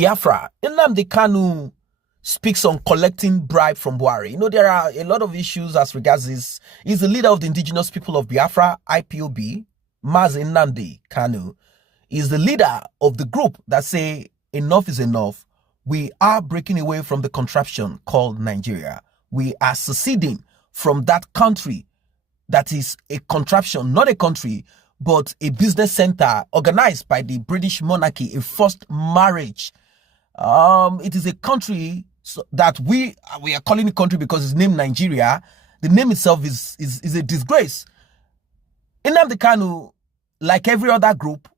Biafra. Nnamdi Kanu speaks on collecting bribe from Buhari. You know, there are a lot of issues as regards this. He's the leader of the Indigenous People of Biafra, IPOB. Nnamdi Kanu is the leader of the group that say enough is enough. We are breaking away from the contraption called Nigeria. We are seceding from that country that is a contraption, not a country, but a business center organized by the British monarchy, a forced marriage. It is a country that we are calling a country because it's named Nigeria. The name itself is a disgrace. Nnamdi Kanu, like every other group,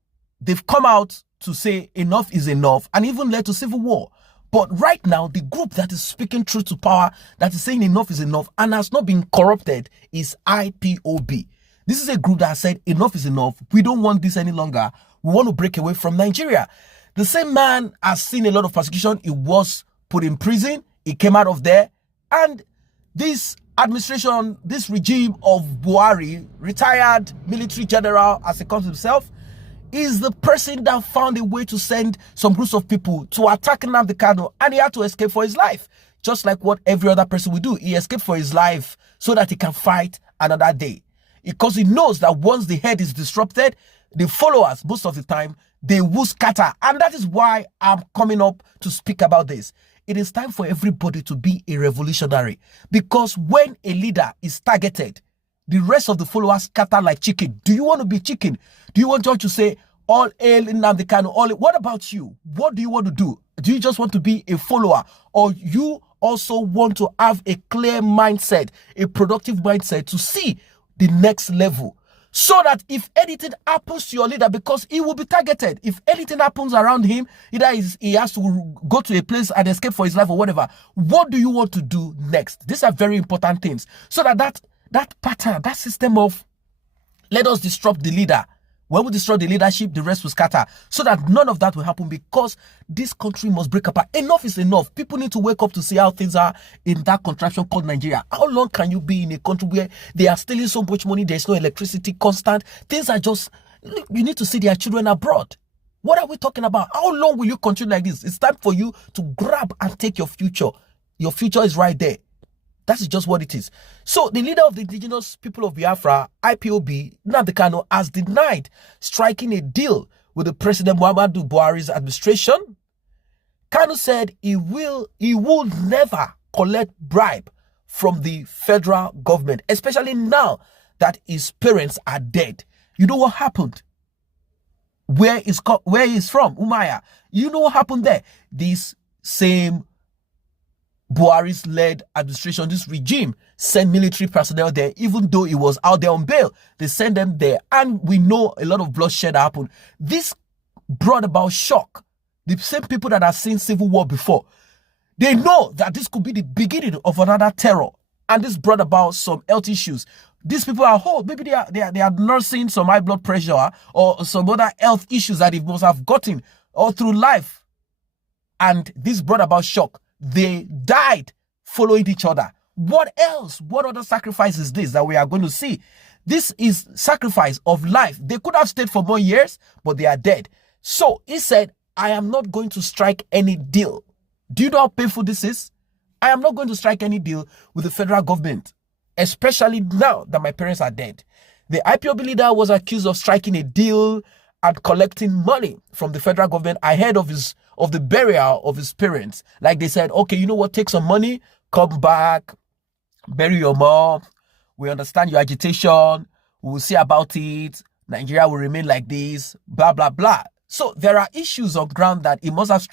they've come out to say enough is enough and even led to civil war. But right now, the group that is speaking truth to power, that is saying enough is enough and has not been corrupted, is IPOB. This is a group that said enough is enough. We don't want this any longer. We want to break away from Nigeria. The same man has seen a lot of persecution. He was put in prison. He came out of there. And this administration, this regime of Buhari, retired military general as he calls himself, is the person that found a way to send some groups of people to attack Nnamdi Kanu, and he had to escape for his life. Just like what every other person would do. He escaped for his life so that he can fight another day. Because he knows that once the head is disrupted, the followers, most of the time, they will scatter. And that is why I'm coming up to speak about this. It is time for everybody to be a revolutionary. Because when a leader is targeted, the rest of the followers scatter like chicken. Do you want to be chicken? Do you want to say, all hail Nnamdi Kanu, all hail? What about you? What do you want to do? Do you just want to be a follower? Or you also want to have a clear mindset, a productive mindset to see the next level? So that if anything happens to your leader, because he will be targeted, if anything happens around him, either he has to go to a place and escape for his life or whatever, what do you want to do next? These are very important things. So that pattern, that system of let us disrupt the leader. When we destroy the leadership, the rest will scatter. So that none of that will happen, because this country must break apart. Enough is enough. People need to wake up to see how things are in that contraption called Nigeria. How long can you be in a country where they are stealing so much money, there's no electricity, constant? Things are just, you need to see their children abroad. What are we talking about? How long will you continue like this? It's time for you to grab and take your future. Your future is right there. That is just what it is. So the leader of the Indigenous People of Biafra, IPOB, Nnamdi Kanu, has denied striking a deal with the President Muhammadu Buhari's administration. Kanu said he will never collect bribe from the federal government, especially now that his parents are dead. You know what happened? Where he's from, Umaya. You know what happened there? This same Buhari's led administration, this regime, sent military personnel there, even though he was out there on bail. They sent them there, and we know a lot of bloodshed happened. This brought about shock. The same people that have seen civil war before, they know that this could be the beginning of another terror, and this brought about some health issues. These people are whole. Maybe they are nursing some high blood pressure or some other health issues that they must have gotten all through life, and this brought about shock. They died following each other. What else? What other sacrifice is this that we are going to see? This is sacrifice of life. They could have stayed for more years, but they are dead. So he said, I am not going to strike any deal. Do you know how painful this is? I am not going to strike any deal with the federal government, especially now that my parents are dead. The IPOB leader was accused of striking a deal and collecting money from the federal government ahead of the burial of his parents. Like they said, okay, you know what, take some money, come back, bury your mom. We understand your agitation. We will see about it. Nigeria will remain like this, blah, blah, blah. So there are issues on ground that he must have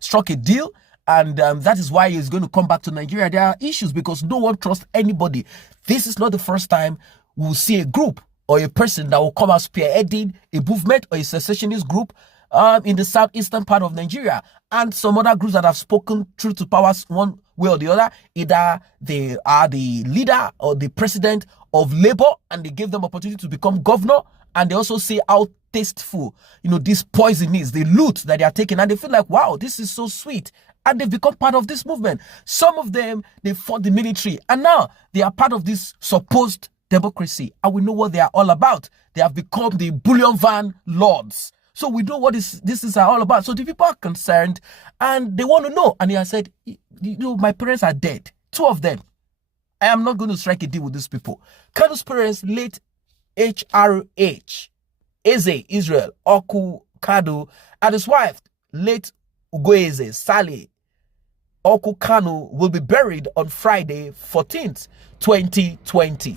struck a deal, and that is why he's going to come back to Nigeria. There are issues because no one trusts anybody. This is not the first time we'll see a group or a person that will come out spearheading a movement or a secessionist group in the southeastern part of Nigeria, and some other groups that have spoken truth to power one way or the other. Either they are the leader or the president of Labour, and they give them opportunity to become governor, and they also see how tasteful, this poison is, the loot that they are taking, and they feel like, wow, this is so sweet, and they've become part of this movement. Some of them, they fought the military, and now they are part of this supposed democracy, and we know what they are all about. They have become the bullion van lords. So we know what this is all about. So the people are concerned and they want to know. And he has said, my parents are dead. 2 of them. I am not going to strike a deal with these people. Kanu's parents, late HRH, Eze, Israel, Oku, Kanu, and his wife, late Ugoeze, Sally, Oku Kanu, will be buried on Friday, 14th, 2020.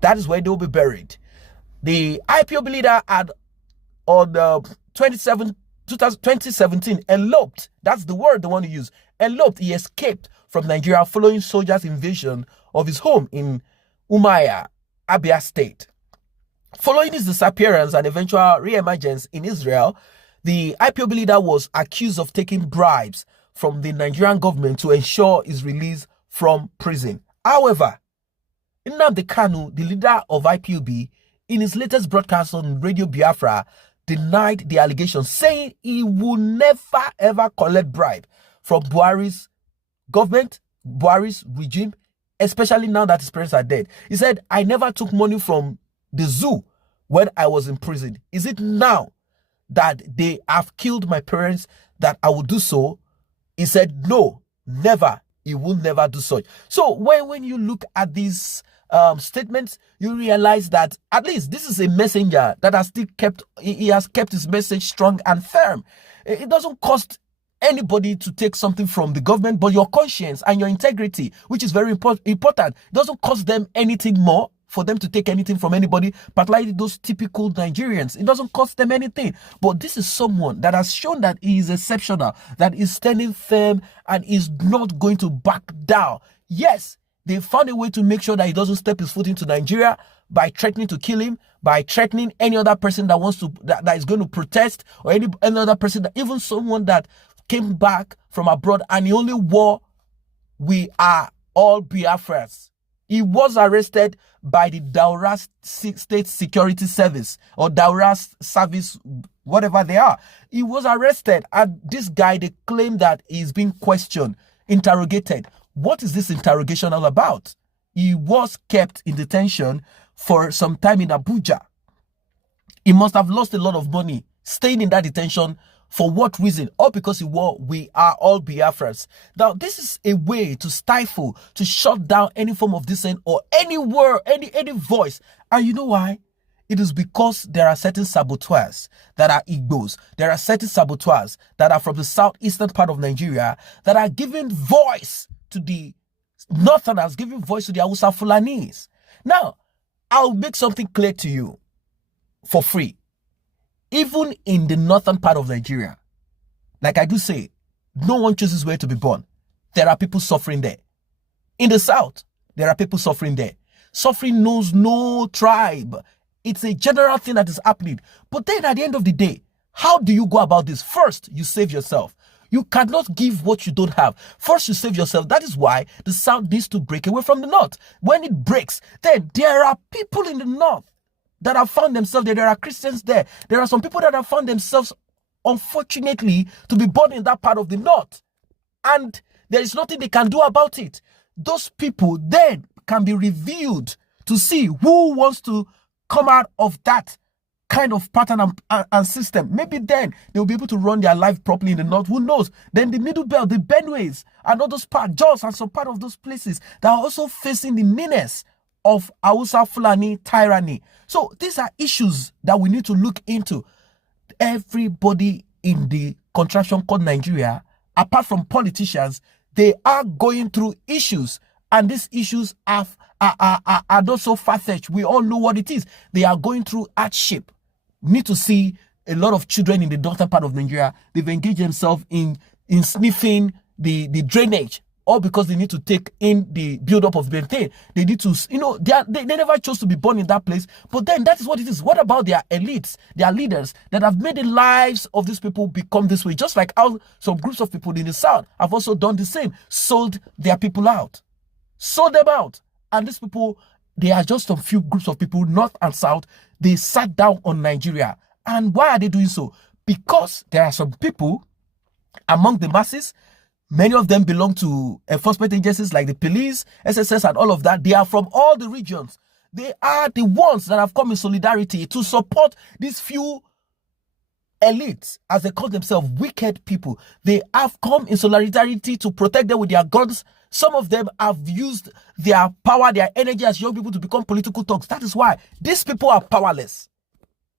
That is where they will be buried. The IPOB leader had, on 2017, eloped. That's the word they want to use. Eloped. He escaped from Nigeria following soldiers' invasion of his home in Umuahia, Abia State. Following his disappearance and eventual re-emergence in Israel, the IPOB leader was accused of taking bribes from the Nigerian government to ensure his release from prison. However, Nnamdi Kanu, the leader of IPOB, in his latest broadcast on Radio Biafra, denied the allegation, saying he will never ever collect bribe from Buhari's government, Buhari's regime, especially now that his parents are dead. He said, I never took money from the zoo when I was in prison. Is it now that they have killed my parents that I will do so? He said, no, never. He will never do such. So when you look at these statements, you realize that at least this is a messenger that has still he has kept his message strong and firm. It doesn't cost anybody to take something from the government, but your conscience and your integrity, which is very important, doesn't cost them anything more for them to take anything from anybody, particularly those typical Nigerians. It doesn't cost them anything. But this is someone that has shown that he is exceptional, that is standing firm and is not going to back down. Yes, they found a way to make sure that he doesn't step his foot into Nigeria by threatening to kill him, by threatening any other person that wants to, that is going to protest, or any other person, that even someone that came back from abroad and he only wore, we are all Biafrans. He was arrested by the Daura State Security Service or Daura Service, whatever they are. He was arrested, and this guy, they claim that he's being questioned, interrogated. What is this interrogation all about? He was kept in detention for some time in Abuja. He must have lost a lot of money staying in that detention. For what reason? All because he wore, we are all Biafrans. Now, this is a way to stifle, to shut down any form of dissent or any word, any voice. And you know why? It is because there are certain saboteurs that are Igbos. There are certain saboteurs that are from the southeastern part of Nigeria that are giving voice to the Northerners, giving voice to the Hausa Fulanis. Now, I'll make something clear to you for free. Even in the northern part of Nigeria, like I do say, no one chooses where to be born. There are people suffering there. In the south, there are people suffering there. Suffering knows no tribe. It's a general thing that is happening. But then at the end of the day, how do you go about this? First, you save yourself. You cannot give what you don't have. First, you save yourself. That is why the south needs to break away from the north. When it breaks, then there are people in the north that have found themselves there. There are Christians there. There are some people that have found themselves, unfortunately, to be born in that part of the north. And there is nothing they can do about it. Those people then can be revealed to see who wants to come out of that kind of pattern and system. Maybe then they'll be able to run their life properly in the north. Who knows? Then the Middle Belt, the Benues, and all those parts, Jos and some part of those places that are also facing the menace of Hausa Fulani tyranny. So these are issues that we need to look into. Everybody in the contraction called Nigeria, apart from politicians, they are going through issues, and these issues are not so far-fetched. We all know what it is. They are going through hardship. We need to see a lot of children in the northern part of Nigeria. They've engaged themselves in sniffing the drainage, all because they need to take in the build-up of Benten. They need to, they never chose to be born in that place. But then that is what it is. What about their elites, their leaders that have made the lives of these people become this way? Just like how some groups of people in the south have also done the same, sold their people out, sold them out. And these people, they are just a few groups of people, north and south. They sat down on Nigeria. And why are they doing so? Because there are some people among the masses. Many of them belong to enforcement agencies like the police, SSS, and all of that. They are from all the regions. They are the ones that have come in solidarity to support these few elites, as they call themselves, wicked people, they have come in solidarity to protect them with their guns. Some of them have used their power, their energy as young people to become political thugs. That is why these people are powerless.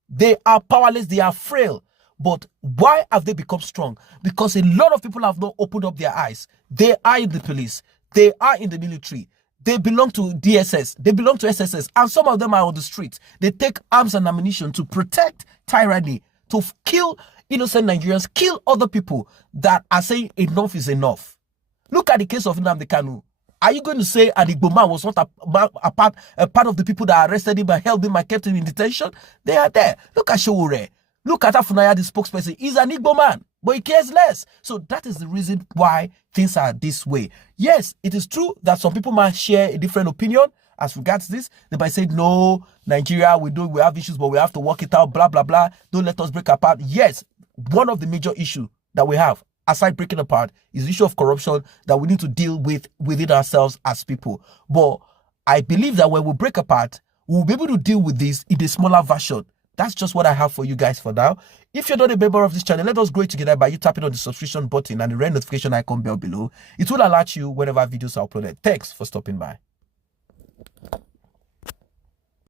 They are powerless, they are frail. But why have they become strong? Because a lot of people have not opened up their eyes. They are in the police. They are in the military. They belong to DSS. They belong to SSS. And some of them are on the streets. They take arms and ammunition to protect tyranny, to kill innocent Nigerians, kill other people that are saying enough is enough. Look at the case of Nnamdi Kanu. Are you going to say an Igbo man was not a part of the people that arrested him and held him and kept him in detention? They are there. Look at Showore. Look at Afunaya, the spokesperson. He's an Igbo man, but he cares less. So that is the reason why things are this way. Yes, it is true that some people might share a different opinion as regards this. They might say, no, Nigeria, we have issues, but we have to work it out, blah, blah, blah. Don't let us break apart. Yes, one of the major issues that we have, aside breaking apart, is the issue of corruption that we need to deal with within ourselves as people. But I believe that when we break apart, we'll be able to deal with this in a smaller version. That's just what I have for you guys for now. If you're not a member of this channel, let us grow it together by you tapping on the subscription button and the red notification icon bell below. It will alert you whenever videos are uploaded. Thanks for stopping by.